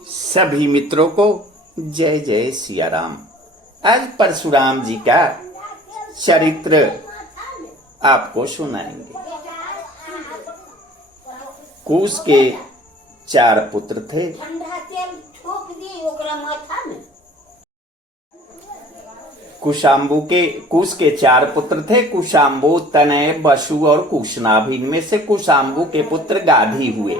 सभी मित्रों को जय जय सिया राम। आज परशुराम जी का चरित्र आपको सुनाएंगे। कुश के 4 पुत्र थे। कुश के 4 पुत्र थे। कुशाम्बु, तनय, बसु और कुशनाभ। इनमें से कुशाम्बु के पुत्र गाधी हुए।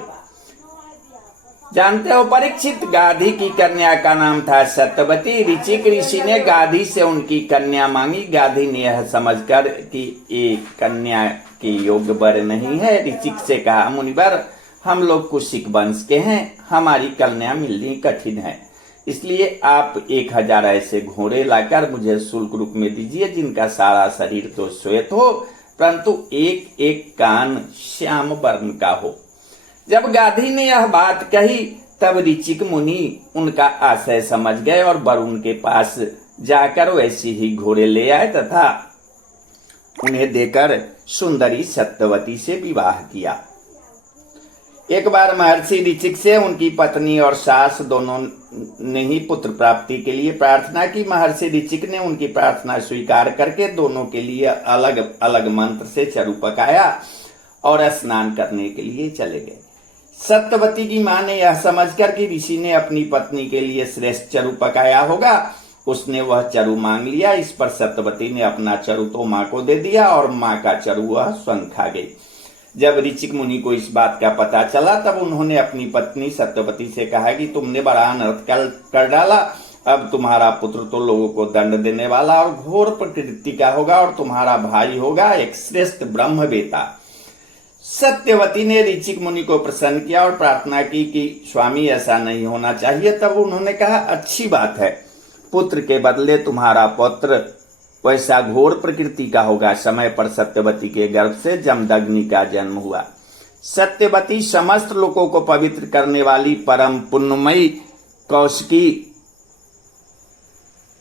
जानते हो परीक्षित, गाधी की कन्या का नाम था सत्यवती। ऋचिक ऋषि ने गाधी से उनकी कन्या मांगी। गाधी ने यह समझकर कि ये कन्या के योग्य वर नहीं है, ऋचिक से कहा, मुनिवर, हम लोग कुशिक वंश के हैं, हमारी कन्या मिलनी कठिन है, इसलिए आप 1000 ऐसे घोड़े लाकर मुझे शुल्क रूप में दीजिए, जिनका सारा शरीर तो श्वेत हो, परंतु एक एक कान श्याम वर्ण का हो। जब गाधी ने यह बात कही तब ऋचिक मुनि उनका आशय समझ गए और वरुण के पास जाकर वैसी ही घोड़े ले आए तथा उन्हें देकर सुंदरी सत्यवती से विवाह किया। एक बार महर्षि ऋचिक से उनकी पत्नी और सास दोनों ने ही पुत्र प्राप्ति के लिए प्रार्थना की। महर्षि ऋचिक ने उनकी प्रार्थना स्वीकार करके दोनों के लिए अलग अलग मंत्र से चरु पकाया और स्नान करने के लिए चले गए। सत्यवती की मां ने यह समझकर कि ऋषि ने अपनी पत्नी के लिए श्रेष्ठ चरु पकाया होगा, उसने वह चरु मांग लिया। इस पर सत्यवती ने अपना चरु तो मां को दे दिया और मां का चरु वह स्वयं खा गई। जब ऋचिक मुनि को इस बात का पता चला तब उन्होंने अपनी पत्नी सत्यवती से कहा कि तुमने बड़ा अनर्थ कर डाला, अब तुम्हारा पुत्र तो लोगों को दंड देने वाला और घोर प्रकृति का होगा और तुम्हारा भाई होगा एक श्रेष्ठ ब्रह्म बेटा। सत्यवती ने ऋचिक मुनि को प्रसन्न किया और प्रार्थना की कि स्वामी ऐसा नहीं होना चाहिए। तब उन्होंने कहा, अच्छी बात है, पुत्र के बदले तुम्हारा पुत्र वैसा घोर प्रकृति का होगा। समय पर सत्यवती के गर्भ से जमदग्नि का जन्म हुआ। सत्यवती समस्त लोगों को पवित्र करने वाली परम पुण्यमयी कौशिकी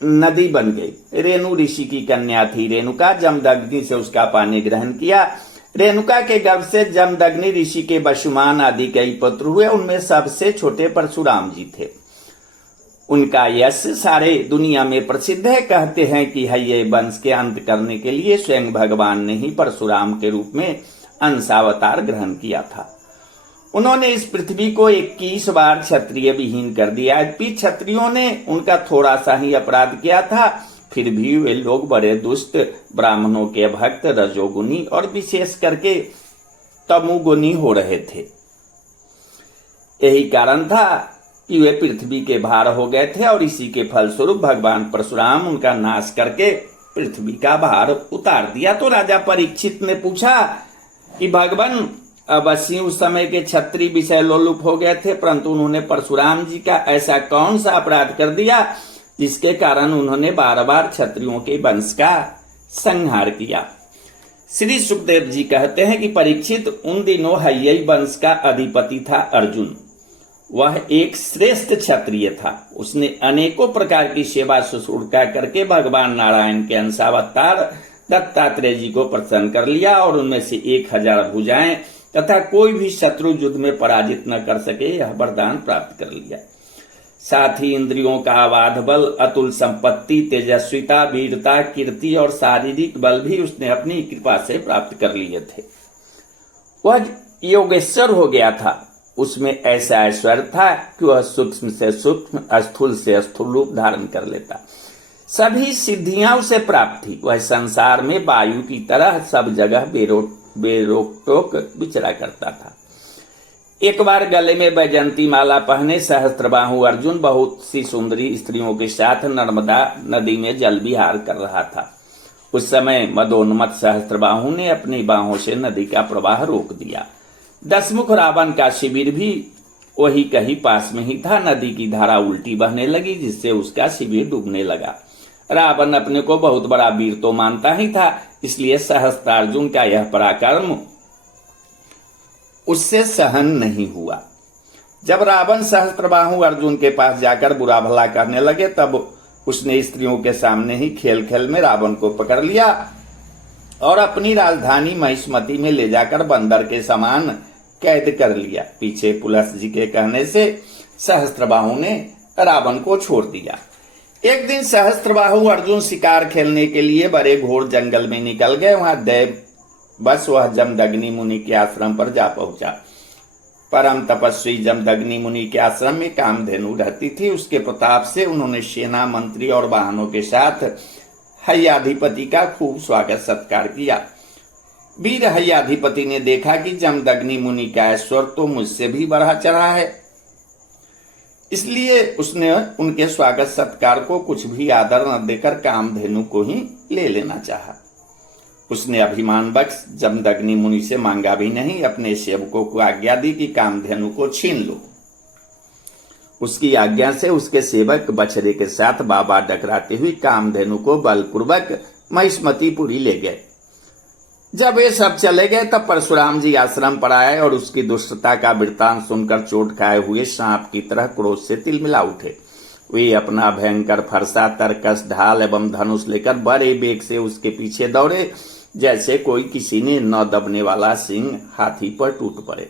नदी बन गई। रेणु ऋषि की कन्या थी। रेणुका जमदग्नि से उसका पानी ग्रहण किया। रेणुका के गर्भ से जमदग्नि ऋषि के वसुमान आदि कई पुत्र हुए। उनमें सबसे छोटे परशुराम जी थे। उनका यश सारे दुनिया में प्रसिद्ध है। कहते हैं कि हय्ये वंश के अंत करने के लिए स्वयं भगवान ने ही परशुराम के रूप में अंशावतार ग्रहण किया था। उन्होंने इस पृथ्वी को 21 बार क्षत्रिय विहीन कर दिया। यद्यपि क्षत्रियों ने उनका थोड़ा सा ही अपराध किया था, फिर भी वे लोग बड़े दुष्ट, ब्राह्मणों के भक्त, रजोगुनी और विशेष करके तमोगुनी हो रहे थे। यही कारण था कि वे पृथ्वी के भार हो गए थे और इसी के फलस्वरूप भगवान परशुराम उनका नाश करके पृथ्वी का भार उतार दिया। तो राजा परीक्षित ने पूछा कि भगवान, अवश्य उस समय के क्षत्रिय विषय लोलुप हो गए थे, परंतु उन्होंने परशुराम जी का ऐसा कौन सा अपराध कर दिया जिसके कारण उन्होंने बार बार क्षत्रियों के वंश का संहार किया। श्री सुखदेव जी कहते हैं कि परीक्षित, उन दिनों हय्ये वंश का अधिपति था अर्जुन। वह एक श्रेष्ठ क्षत्रिय था। उसने अनेकों प्रकार की सेवा शुश्रूषा करके भगवान नारायण के अंशावतार दत्तात्रेय जी को प्रसन्न कर लिया और उनमें से 1000 भुजाएं तथा कोई भी शत्रु युद्ध में पराजित न कर सके, यह वरदान प्राप्त कर लिया। साथ ही इंद्रियों का अबाध बल, अतुल संपत्ति, तेजस्विता, वीरता, कीर्ति और शारीरिक बल भी उसने अपनी कृपा से प्राप्त कर लिए थे। वह योगेश्वर हो गया था। उसमें ऐसा ऐश्वर्य था कि वह सूक्ष्म से सूक्ष्म, स्थूल से स्थूल रूप धारण कर लेता। सभी सिद्धियां उसे प्राप्त थी। वह संसार में वायु की तरह सब जगह बेरोक टोक विचरा करता था। एक बार गले में वैजयंती माला पहने सहस्त्रबाहु अर्जुन बहुत सी सुंदरी स्त्रियों के साथ नर्मदा नदी में जल विहार कर रहा था। उस समय मदोन्मत्त सहस्त्रबाहु ने अपनी बाहों से नदी का प्रवाह रोक दिया। दशमुख रावण का शिविर भी वही कहीं पास में ही था। नदी की धारा उल्टी बहने लगी, जिससे उसका शिविर डूबने लगा। रावण अपने को बहुत बड़ा वीर तो मानता ही था, इसलिए सहस्त्रार्जुन का यह पराक्रम उससे सहन नहीं हुआ। जब रावण सहस्त्रबाहु अर्जुन के पास जाकर बुरा भला करने लगे तब उसने स्त्रियों के सामने ही खेल खेल में रावण को पकड़ लिया और अपनी राजधानी महिष्मती में ले जाकर बंदर के समान कैद कर लिया। पीछे पुलस जी के कहने से सहस्त्रबाहु ने रावण को छोड़ दिया। एक दिन सहस्त्रबाहु अर्जुन शिकार खेलने के लिए बड़े घोर जंगल में निकल गए। वहां दैव बस वह जमदग्नि मुनि के आश्रम पर जा पहुंचा। परम तपस्वी जमदग्नि मुनि के आश्रम में कामधेनु रहती थी। उसके प्रताप से उन्होंने सेना, मंत्री और वाहनों के साथ हय्याधिपति का खूब स्वागत सत्कार किया। वीर हय्याधिपति ने देखा कि जमदग्नि मुनि का ऐश्वर्य तो मुझसे भी बढ़ा चढ़ा है, इसलिए उसने उनके स्वागत सत्कार को कुछ भी आदर न देकर कामधेनु को ही ले लेना चाहा। उसने अभिमान बख्श जमदग्नि मुनि से मांगा भी नहीं, अपने सेवकों को आज्ञा दी कि कामधेनु को छीन लो। उसकी आज्ञा से उसके सेवक बछड़े के साथ बाबा डकराते हुए कामधेनु को बलपूर्वक महिष्मतीपुरी ले गए। जब वे सब चले गए तब परशुराम जी आश्रम पर आए और उसकी दुष्टता का वृत्तांत सुनकर चोट खाए हुए सांप की तरह क्रोध से तिलमिला उठे। वे अपना भयंकर फरसा, तरकस, ढाल एवं धनुष लेकर बड़े वेग से उसके पीछे दौड़े, जैसे कोई किसी ने न दबने वाला सिंह हाथी पर टूट पड़े।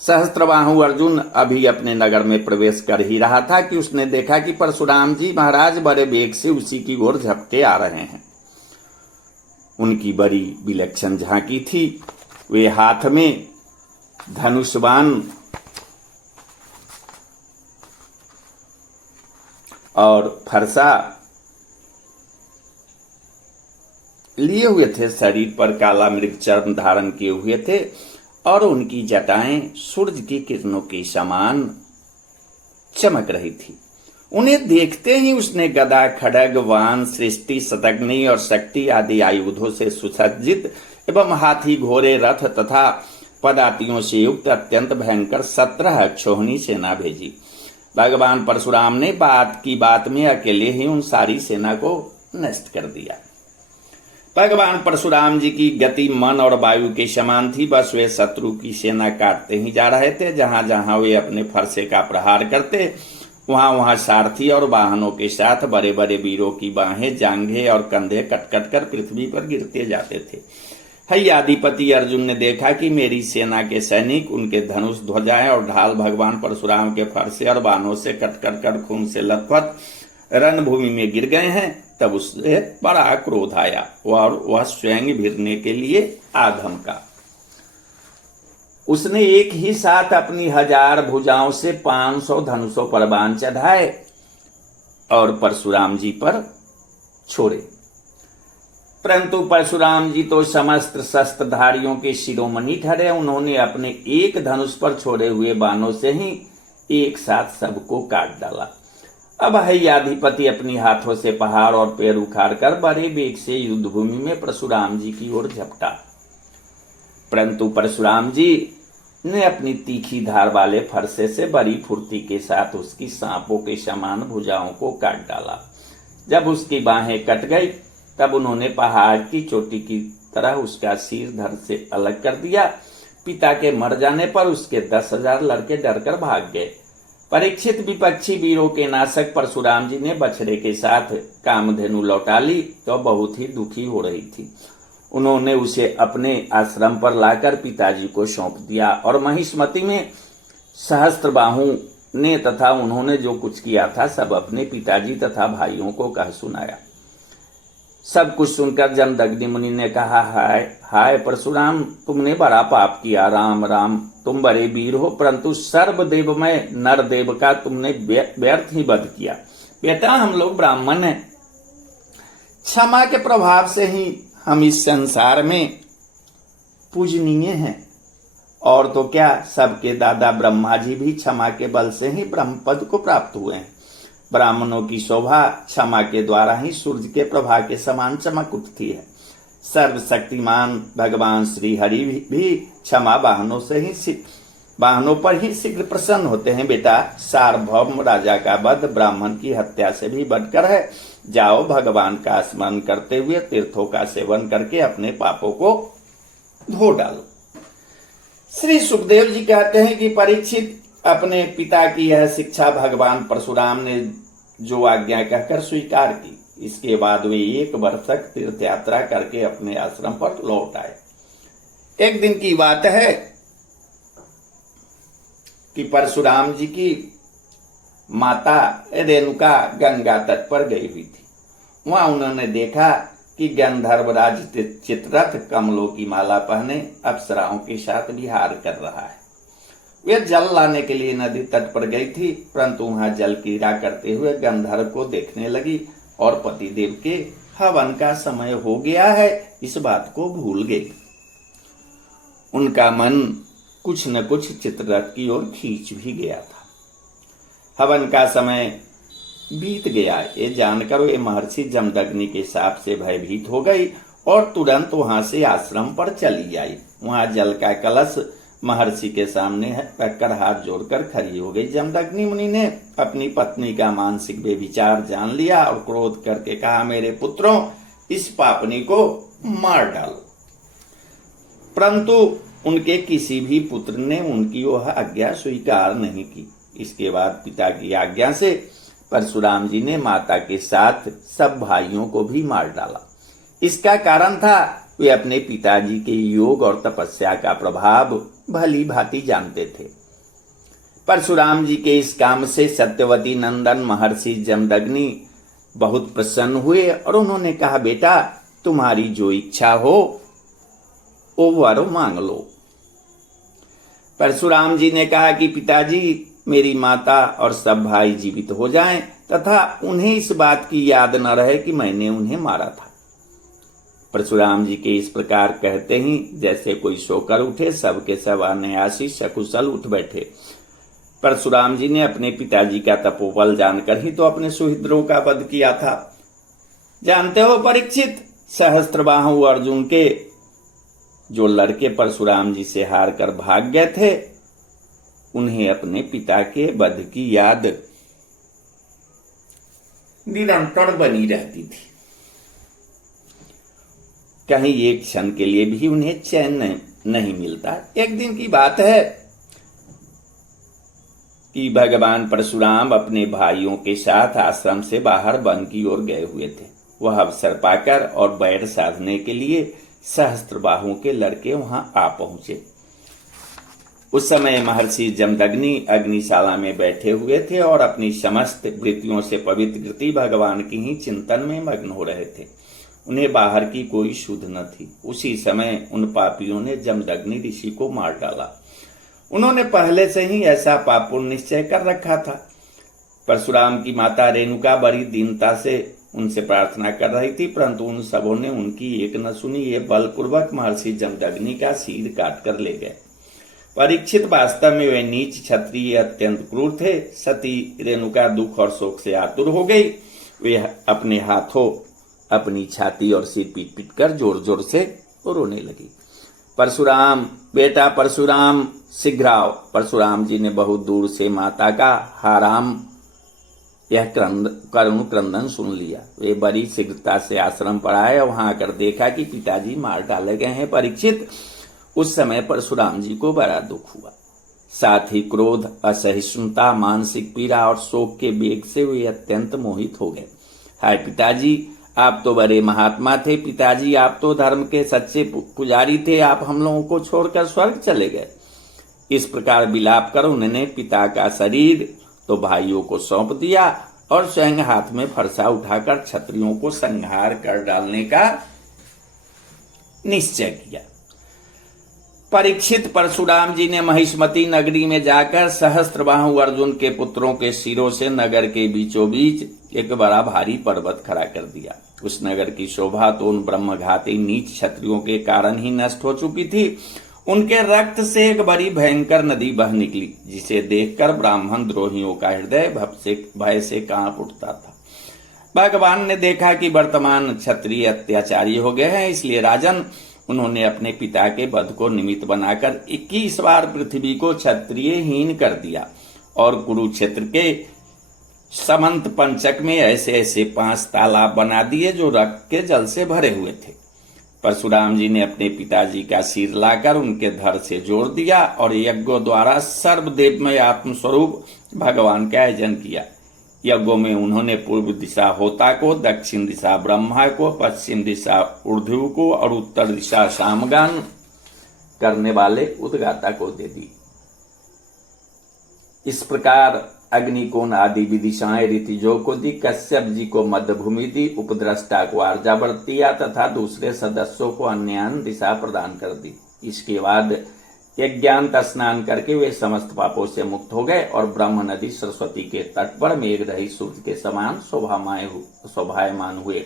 सहस्त्रबाहु अर्जुन अभी अपने नगर में प्रवेश कर ही रहा था कि उसने देखा कि परशुराम जी महाराज बड़े वेग से उसी की ओर झपटे आ रहे हैं। उनकी बड़ी विलक्षण झांकी थी। वे हाथ में धनुष्बाण और फरसा लिए हुए थे, शरीर पर काला मृग चर्म धारण किए हुए थे और उनकी जटाएं सूरज की किरणों के समान चमक रही थी। उन्हें देखते ही उसने गदा, खड्ग, वाण, सृष्टि, शतघ्नि और शक्ति आदि आयुधों से सुसज्जित एवं हाथी, घोड़े, रथ तथा पदातियों से युक्त अत्यंत भयंकर 17 अक्षौहिणी सेना भेजी। भगवान परशुराम ने बात की बात में अकेले ही उन सारी सेना को नष्ट कर दिया। भगवान परशुराम जी की गति मन और वायु के समान थी। बस वे शत्रु की सेना काटते ही जा रहे थे। जहां जहां वे अपने फरसे का प्रहार करते वहां वहां सारथी और वाहनों के साथ बड़े बड़े वीरों की बाहें, जांघें और कंधे कट कर पृथ्वी पर गिरते जाते थे। हय्याधिपति अर्जुन ने देखा कि मेरी सेना के सैनिक, उनके धनुष, ध्वजाएं और ढाल भगवान परशुराम के फरसे और बाणों से कट खून से लथपथ रणभूमि में गिर गए हैं। तब उससे बड़ा क्रोध आया और वह स्वयं भिड़ने के लिए आधम का। उसने एक ही साथ अपनी 1000 भुजाओं से 500 धनुषों पर बाण चढ़ाए और परशुराम जी पर छोड़े। परंतु परशुराम जी तो समस्त शस्त्रधारियों के शिरोमणि ठहरे। उन्होंने अपने एक धनुष पर छोड़े हुए बाणों से ही एक साथ सबको काट डाला। अब हय्याधिपति अपनी हाथों से पहाड़ और पैर उखाड़कर बड़े वेग से युद्धभूमि में परशुराम जी की ओर झपटा। परंतु परशुराम जी ने अपनी तीखी धार वाले फरसे से बड़ी फुर्ती के साथ उसकी सांपों के समान भुजाओं को काट डाला। जब उसकी बाहें कट गई तब उन्होंने पहाड़ की चोटी की तरह उसका सिर धड़ से अलग कर दिया। पिता के मर जाने पर उसके 10,000 लड़के डरकर भाग गए। परीक्षित विपक्षी वीरों के नाशक परशुराम जी ने बछड़े के साथ कामधेनु लौटा ली तो बहुत ही दुखी हो रही थी। उन्होंने उसे अपने आश्रम पर लाकर पिताजी को सौंप दिया और महिष्मती में सहस्त्रबाहु ने तथा उन्होंने जो कुछ किया था सब अपने पिताजी तथा भाइयों को कह सुनाया। सब कुछ सुनकर जमदग्नि मुनि ने कहा, हाय हाय परशुराम, तुमने बड़ा पाप किया। राम राम, तुम बड़े वीर हो, परंतु सर्वदेवमय नरदेव का तुमने व्यर्थ ही वध किया। बेटा, हम लोग ब्राह्मण हैं, क्षमा के प्रभाव से ही हम इस संसार में पूजनीय हैं। और तो क्या, सबके दादा ब्रह्मा जी भी क्षमा के बल से ही ब्रह्म पद को प्राप्त हुए हैं। ब्राह्मणों की शोभा क्षमा के द्वारा ही सूर्य के प्रभा के समान चमक उठती है। सर्वशक्तिमान भगवान श्री हरि भी क्षमा वाहनों पर ही शीघ्र प्रसन्न होते हैं। बेटा, सार्वभौम राजा का वध ब्राह्मण की हत्या से भी बढ़कर है। जाओ, भगवान का स्मरण करते हुए तीर्थों का सेवन करके अपने पापों को धो डालो। श्री सुखदेव जी कहते हैं कि परीक्षित, अपने पिता की यह शिक्षा भगवान परशुराम ने जो आज्ञा कहकर स्वीकार की। इसके बाद वे 1 वर्ष तक तीर्थ यात्रा करके अपने आश्रम पर लौट आए। एक दिन की बात है कि परशुराम जी की माता रेणुका गंगा तट पर गई हुई थी। वहां उन्होंने देखा कि गंधर्वराज चित्ररथ कमलों की माला पहने अप्सराओं के साथ विहार कर रहा है। वे जल लाने के लिए नदी तट पर गई थी, परंतु वहां जल क्रीड़ा करते हुए गंधर्व को देखने लगी और पतिदेव के हवन का समय हो गया है इस बात को भूल गई। उनका मन कुछ न कुछ चित्ररथ की ओर खींच भी गया था। हवन का समय बीत गया ये जानकर वे महर्षि जमदग्नि के शाप से भयभीत हो गई और तुरंत वहां से आश्रम पर चली आई। वहां जल का कलश महर्षि के सामने रखकर हाथ जोड़कर खड़ी हो गई। जमदग्नि मुनि ने अपनी पत्नी का मानसिक व्यभिचार जान लिया और क्रोध करके कहा, मेरे पुत्रों, इस पापनी को मार डालो। परंतु उनके किसी भी पुत्र ने उनकी वह आज्ञा स्वीकार नहीं की। इसके बाद पिता की आज्ञा से परशुराम जी ने माता के साथ सब भाइयों को भी मार डाला। इसका कारण था वे अपने पिताजी के योग और तपस्या का प्रभाव भली भांति जानते थे। परशुराम जी के इस काम से सत्यवती नंदन महर्षि जमदग्नि बहुत प्रसन्न हुए और उन्होंने कहा, बेटा, तुम्हारी जो इच्छा हो वो वर मांग लो। परशुराम जी ने कहा कि पिताजी, मेरी माता और सब भाई जीवित हो जाएं तथा उन्हें इस बात की याद न रहे कि मैंने उन्हें मारा था। परशुराम जी के इस प्रकार कहते ही जैसे कोई सोकर उठे, सब के सब अनायासी सकुशल उठ बैठे। परशुराम जी ने अपने पिताजी का तपोबल जानकर ही तो अपने सुहृदों का वध किया था। जानते हो परीक्षित, सहस्त्रबाहु अर्जुन के जो लड़के परशुराम जी से हार कर भाग गए थे, उन्हें अपने पिता के वध की याद निरंतर बनी रहती थी। कहीं एक क्षण के लिए भी उन्हें चैन नहीं मिलता। एक दिन की बात है कि भगवान परशुराम अपने भाइयों के साथ आश्रम से बाहर वन की ओर गए हुए थे। वह अवसर पाकर और बैर साधने के लिए सहस्त्रबाहुओं के लड़के वहां आ पहुंचे। उस समय महर्षि जमदग्नि अग्निशाला में बैठे हुए थे और अपनी समस्त वृत्तियों से पवित्र कृति भगवान की ही चिंतन में मग्न हो रहे थे। उन्हें बाहर की कोई सुध न थी। उसी समय उन पापियों ने जमदग्नि ऋषि को मार डाला। उन्होंने पहले से ही ऐसा पापुर निश्चय कर रखा था। परशुराम की माता रेणुका बड़ी दीनता से उनसे प्रार्थना कर रही थी, परंतु उन सबों ने उनकी एक न सुनी। ये बलपूर्वक महर्षि जमदग्नि का सिर काट कर ले गए। परीक्षित, वास्तव में वे नीच क्षत्रिय अत्यंत क्रूर थे। सती रेणुका दुख और शोक से आतुर हो गई। वे अपने हाथों अपनी छाती और सिर पीट पीट कर जोर जोर से रोने लगी। परशुराम, बेटा परशुराम, शीघ्र आओ। परशुराम जी ने बहुत दूर से माता का हाराम यह करुण क्रंदन सुन लिया। वे बड़ी शीघ्रता से आश्रम पर आए और वहां आकर देखा कि पिताजी मार डाले गए हैं। परीक्षित, उस समय परशुराम जी को बड़ा दुख हुआ। साथ ही क्रोध, असहिष्णुता, मानसिक पीड़ा और शोक के वेग से वे अत्यंत मोहित हो गए। हाय पिताजी, आप तो बड़े महात्मा थे। पिताजी, आप तो धर्म के सच्चे पुजारी थे। आप हम लोगों को छोड़कर स्वर्ग चले गए। इस प्रकार विलाप कर उन्होंने पिता का शरीर तो भाइयों को सौंप दिया और स्वयं हाथ में फरसा उठाकर क्षत्रियों को संहार कर डालने का निश्चय किया। परीक्षित, परशुराम जी ने महिष्मती नगरी में जाकर सहस्त्रबाहु अर्जुन के पुत्रों के सिरों से नगर के बीचों बीच एक बड़ा भारी पर्वत खड़ा कर दिया। उस नगर की शोभा तो उन ब्रह्मघाती नीच क्षत्रियों के कारण ही नष्ट हो चुकी थी। उनके रक्त से एक बड़ी भयंकर नदी बह निकली, जिसे देखकर ब्राह्मण द्रोहियों का हृदय भय से कांप उठता था। भगवान ने देखा कि वर्तमान क्षत्रिय अत्याचारी हो गए हैं, इसलिए राजन, उन्होंने अपने पिता के वध को निमित्त बनाकर 21 बार पृथ्वी को क्षत्रियहीन कर दिया और कुरुक्षेत्र के समंत पंचक में ऐसे ऐसे 5 तालाब बना दिए जो रक्त के जल से भरे हुए थे। परशुराम जी ने अपने पिताजी का सिर लाकर उनके धड़ से जोड़ दिया और यज्ञों द्वारा सर्वदेवमय आत्मस्वरूप भगवान का आयोजन किया। यज्ञों में उन्होंने पूर्व दिशा होता को, दक्षिण दिशा ब्रह्मा को, पश्चिम दिशा ऊर्ध्व को और उत्तर दिशा सामगान करने वाले उद्गाता को दे दी। इस प्रकार अग्निकोण आदि विदिशाएं ऋतिजों को दी, कश्यप जी को मध्य भूमि दी, उपद्रष्टा को आर्यावर्त दिया तथा दूसरे सदस्यों को अन्यान दिशा प्रदान कर दी। इसके बाद यज्ञांत स्नान करके वे समस्त पापों से मुक्त हो गए और ब्रह्म नदी सरस्वती के तट पर मेघ रही सूर्य के समान शोभायमान हुए।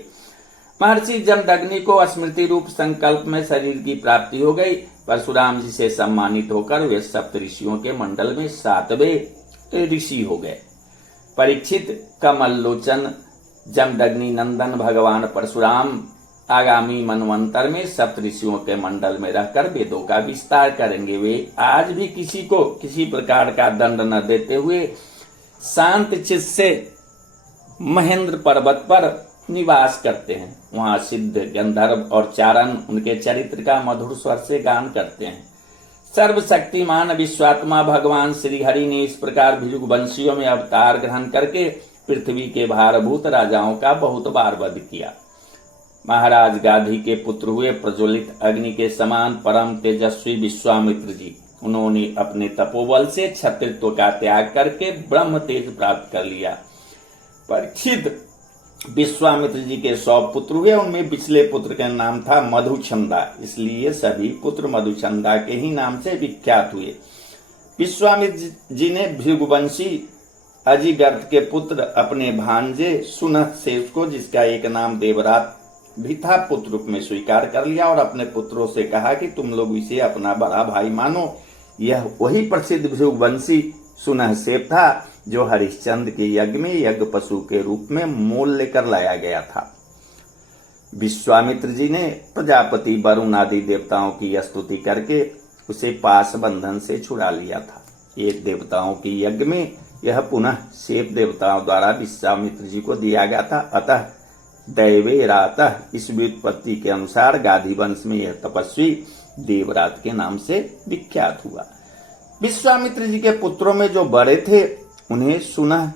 महर्षि जमदग्नि को स्मृति रूप संकल्प में शरीर की प्राप्ति हो गई। परशुराम जी से सम्मानित होकर वे सप्त ऋषियों के मंडल में 7वें ऋषि हो गए। परीक्षित, कमल लोचन जमदग्नि नंदन भगवान परशुराम आगामी मनवंतर में सप्त ऋषियों के मंडल में रहकर वेदों का विस्तार करेंगे। वे आज भी किसी को किसी प्रकार का दंड न देते हुए शांत चित्त से महेंद्र पर्वत पर निवास करते हैं। वहां सिद्ध, गंधर्व और चारण उनके चरित्र का मधुर स्वर से गान करते हैं। सर्वशक्तिमान विश्वात्मा भगवान श्री हरि ने इस प्रकार भृगुवंशियों में अवतार ग्रहण करके पृथ्वी के भारभूत राजाओं का बहुत बार वध किया। महाराज गाधी के पुत्र हुए प्रज्वलित अग्नि के समान परम तेजस्वी विश्वामित्र जी। उन्होंने अपने तपोबल से क्षत्रित्व का त्याग करके ब्रह्म तेज प्राप्त कर लिया। परीक्षित, विश्वामित्र जी के 100 पुत्र हुए। उनमें पिछले पुत्र का नाम था मधुचंदा, इसलिए सभी पुत्र मधुचंदा के ही नाम से विख्यात हुए। विश्वामित्र जी ने भृगुवंशी अजिगर्त के पुत्र अपने भांजे सुनहसेन को, जिसका एक नाम देवरात भी था, पुत्र रूप में स्वीकार कर लिया और अपने पुत्रों से कहा कि तुम लोग इसे अपना बड़ा भाई मानो। यह वही प्रसिद्ध भृगुवंशी सुनहसेन था जो हरिश्चंद्र के यज्ञ में यज्ञ पशु के रूप में मोल लेकर लाया गया था। विश्वामित्र जी ने प्रजापति वरुण आदि देवताओं की स्तुति करके उसे पास बंधन से छुड़ा लिया था। एक देवताओं के यज्ञ में यह पुनः शेप देवताओं द्वारा विश्वामित्र जी को दिया गया था। अतः दैवेरातः इस व्युत्पत्ति के अनुसार गाधी वंश में यह तपस्वी देवरात के नाम से विख्यात हुआ। विश्वामित्र जी के पुत्रों में जो बड़े थे उन्हें सुनहसेन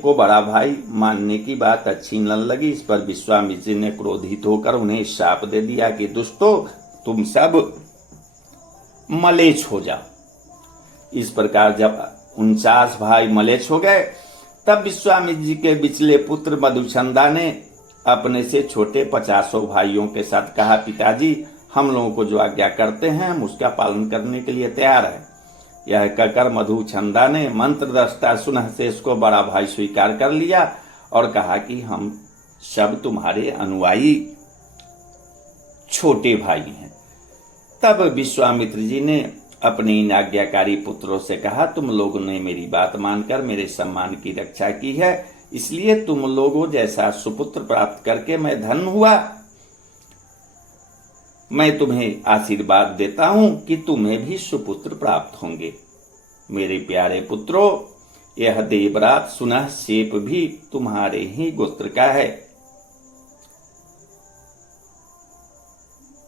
को बड़ा भाई मानने की बात अच्छी न लगी। इस पर विश्वामित्र जी ने क्रोधित होकर उन्हें शाप दे दिया कि दुष्टों, तुम सब मलेच्छ हो जाओ। इस प्रकार जब 49 भाई मलेच्छ हो गए तब विश्वामित्र जी के बिचले पुत्र मधुचंदा ने अपने से छोटे 50 भाइयों के साथ कहा, पिताजी हम लोगों को जो आज्ञा करते हैं हम उसका पालन करने के लिए तैयार है। यह कहकर मधुचंदा ने मंत्रद्रष्टा सुनहसेन को बड़ा भाई स्वीकार कर लिया और कहा कि हम सब तुम्हारे अनुयायी छोटे भाई हैं। तब विश्वामित्र जी ने अपने इन आज्ञाकारी पुत्रों से कहा, तुम लोगों ने मेरी बात मानकर मेरे सम्मान की रक्षा की है, इसलिए तुम लोगों जैसा सुपुत्र प्राप्त करके मैं धन्य हुआ। मैं तुम्हें आशीर्वाद देता हूं कि तुम्हें भी सुपुत्र प्राप्त होंगे। मेरे प्यारे पुत्रों, यह देवरात सुनहसेन भी तुम्हारे ही गोत्र का है।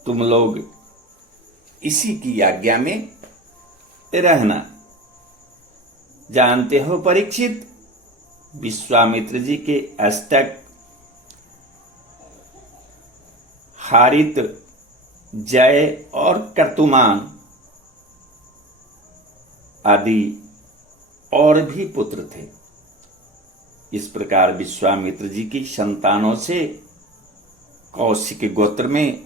तुम लोग इसी की आज्ञा में रहना। जानते हो परीक्षित, विश्वामित्र जी के अष्टक हारित, जय और कर्तुमान आदि और भी पुत्र थे। इस प्रकार विश्वामित्र जी की संतानों से कौशिक गोत्र में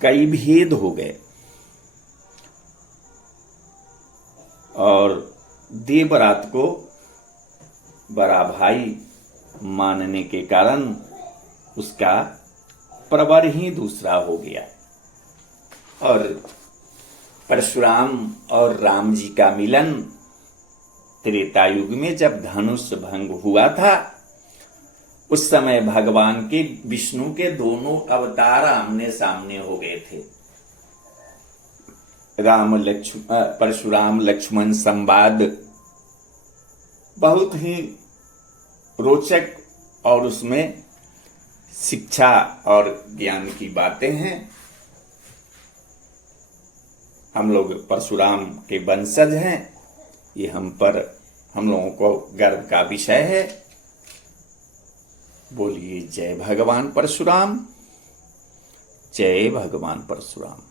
कई भेद हो गए और देवरात को बड़ा भाई मानने के कारण उसका प्रवर ही दूसरा हो गया। और परशुराम और राम जी का मिलन त्रेता युग में जब धनुष भंग हुआ था, उस समय भगवान के विष्णु के दोनों अवतार आमने सामने हो गए थे। परशुराम लक्ष्मण संवाद बहुत ही रोचक और उसमें शिक्षा और ज्ञान की बातें हैं। हम लोग परशुराम के वंशज हैं, ये हम लोगों को गर्व का विषय है। बोलिए जय भगवान परशुराम, जय भगवान परशुराम।